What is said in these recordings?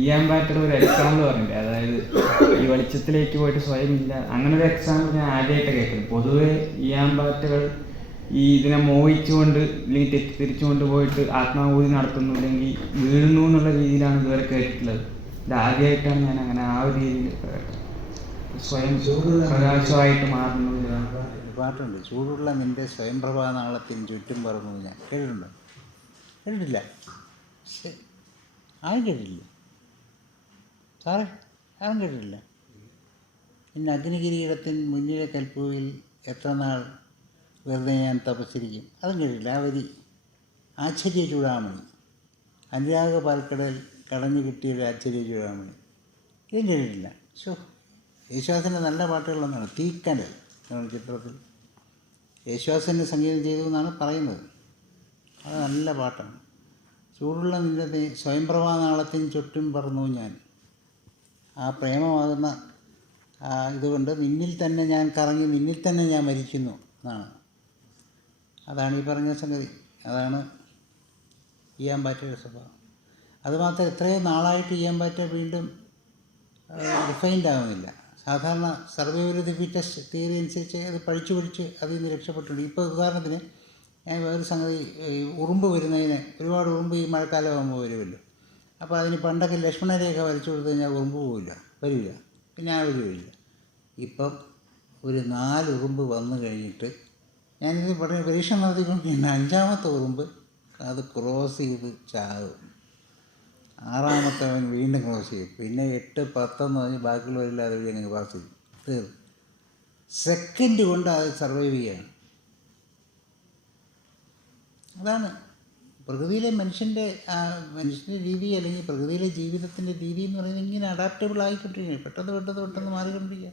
ഈയാമ്പാറ്റയുടെ ഒരു എക്സാമ്പിൾ പറഞ്ഞില്ലേ? അതായത് ഈ വെളിച്ചത്തിലേക്ക് പോയിട്ട് സ്വയം ഇല്ല. അങ്ങനെ ഒരു എക്സാമ്പിൾ ഞാൻ ആദ്യമായിട്ട് കേൾക്കുന്നത്. പൊതുവെ ഈയാമ്പാറ്റകൾ ഈ ഇതിനെ മോഹിച്ചുകൊണ്ട് അല്ലെങ്കിൽ തെറ്റിദ്ധരിച്ചുകൊണ്ട് പോയിട്ട് ആത്മാഹൂതി നടത്തുന്നു അല്ലെങ്കിൽ വീഴുന്നു എന്നുള്ള രീതിയിലാണ് ഇതുവരെ കേട്ടിട്ടുള്ളത്. ഇത് ആദ്യമായിട്ടാണ് ഞാൻ അങ്ങനെ ആ ഒരു രീതിയിൽ സ്വയം പ്രകാശമായിട്ട് മാറുന്നു പാട്ടുണ്ട്. ചൂടുള്ള നിന്റെ സ്വയംപ്രഭാ നാളത്തിന് ചുറ്റും പറന്നു ഞാൻ കേട്ടിട്ടുണ്ടോ. കേട്ടിട്ടില്ല. ആരും കേട്ടിട്ടില്ല. സാറേ ആരും കേട്ടിട്ടില്ല. പിന്നെ അഗ്നികിരീടത്തിൻ മുന്നിലെ കൽപ്പുകയിൽ എത്ര നാൾ വെറുതെ ഞാൻ തപസ്സിരിക്കും? അതും കേട്ടിട്ടില്ല. ആ വരി ആശ്ചര്യ ചൂടാമണി അനുരാഗ പാൽക്കടൽ കടഞ്ഞു കിട്ടിയൊരു ആശ്ചര്യ ചൂടാമണി ഇതും കേട്ടിട്ടില്ല. ഷോ യേശുദാസിന്റെ നല്ല പാട്ടുകളൊന്നാണ് തീക്കനൽ എന്നാണ് ചിത്രത്തിൽ. യേശുദാസിന്റെ സംഗീതം ചെയ്തു എന്നാണ് പറയുന്നത്. അത് നല്ല പാട്ടാണ്. ചൂടുള്ള നിന്റെ സ്വയംപ്രഭാനാളത്തിന് സ്വയംപ്രഭാ നാളത്തിന് ചുറ്റും പറന്നു ഞാൻ. ആ പ്രേമമാകുന്ന ഇതുകൊണ്ട് നിന്നിൽ തന്നെ ഞാൻ കറങ്ങി നിന്നിൽ തന്നെ ഞാൻ മരിക്കുന്നു എന്നാണ്. അതാണ് ഈ പറഞ്ഞ സംഗതി. അതാണ് ചെയ്യാൻ പറ്റിയ സ്വഭാവം. അതുമാത്രം എത്രയും നാളായിട്ട് ചെയ്യാൻ ഈയാമ്പാറ്റ വീണ്ടും റിഫൈൻഡ് ആവുന്നില്ല. സാധാരണ സർവൈവൽ ദി ഫിറ്റസ്റ്റ് തിയറി അനുസരിച്ച് അത് പഴിച്ചു പഠിച്ച് അതിൽ നിന്ന് രക്ഷപ്പെട്ടുണ്ട് ഇപ്പോൾ ഉദാഹരണത്തിന് ഞാൻ വേറൊരു സംഗതി ഈ ഉറുമ്പ് വരുന്നതിന് ഒരുപാട് ഉറുമ്പ് ഈ മഴക്കാലമാകുമ്പോൾ വരുമല്ലോ. അപ്പോൾ അതിന് പണ്ടൊക്കെ ലക്ഷ്മണരേഖ വരച്ചു കൊടുത്തു കഴിഞ്ഞാൽ ഉറുമ്പ് പോവില്ല വരില്ല. പിന്നെ ആ വരികയില്ല ഇപ്പം ഒരു നാല് ഉറുമ്പ് വന്നു കഴിഞ്ഞിട്ട് ഞാനിത് പറഞ്ഞ പരീക്ഷണം നടത്തിക്കൊണ്ടിരിക്കുന്ന അഞ്ചാമത്തെ ഉറുമ്പ് അത് ക്രോസ് ചെയ്ത് ചാകും ആറാമത്തവൻ വീണ്ടും ക്രോസ് ചെയ്യും. പിന്നെ എട്ട് പത്തെന്ന് പറഞ്ഞ് ബാക്കിയുള്ളവരില്ലാതെ വഴി അങ്ങ് പാസ് ചെയ്യും. തീർന്നു. സെക്കൻഡ് കൊണ്ട് അത് സർവൈവ് ചെയ്യാണ്. അതാണ്. പ്രകൃതിയിലെ മനുഷ്യന്റെ മനുഷ്യന്റെ രീതി അല്ലെങ്കിൽ പ്രകൃതിയിലെ ജീവിതത്തിന്റെ രീതി എന്ന് പറയുന്നത് ഇങ്ങനെ അഡാപ്റ്റബിൾ ആയിക്കൊണ്ടിരിക്കുകയാണ്. പെട്ടെന്ന് പെട്ടെന്ന് പെട്ടെന്ന് മാറിക്കൊണ്ടിരിക്കുക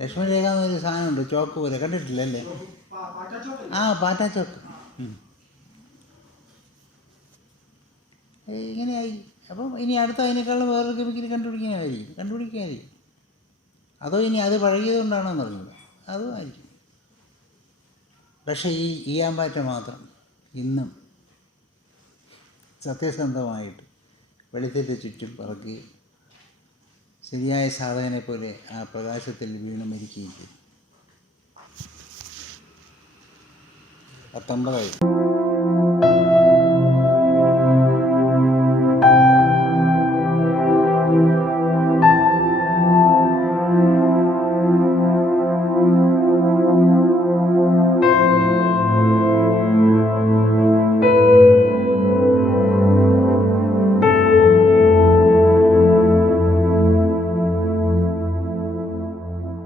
ലക്ഷ്മണരേഖ എന്നൊരു സാധനമുണ്ട്. ചോക്ക് പോലെ. കണ്ടിട്ടില്ല അല്ലേ? ആ പാറ്റാ ചോക്ക് ഇങ്ങനെയായി. അപ്പം ഇനി അടുത്ത അതിനേക്കാളും വേറൊരു കെമിക്കൽ കണ്ടുപിടിക്കാനായിരിക്കും. കണ്ടുപിടിക്കാനായിരിക്കും. അതോ ഇനി അത് പഴകിയതുകൊണ്ടാണോ എന്നറിയില്ല അതും ആയിരിക്കും. പക്ഷേ ഈ ഈയാമ്പാറ്റ മാത്രം ഇന്നും സത്യസന്ധമായിട്ട് വെളിച്ചത്തെ ചുറ്റും പറക്കി ശരിയായ സാധകനെ പോലെ ആ പ്രകാശത്തിൽ വീണ് മരിക്കുകയും ചെയ്തു. പത്തൊമ്പതായി.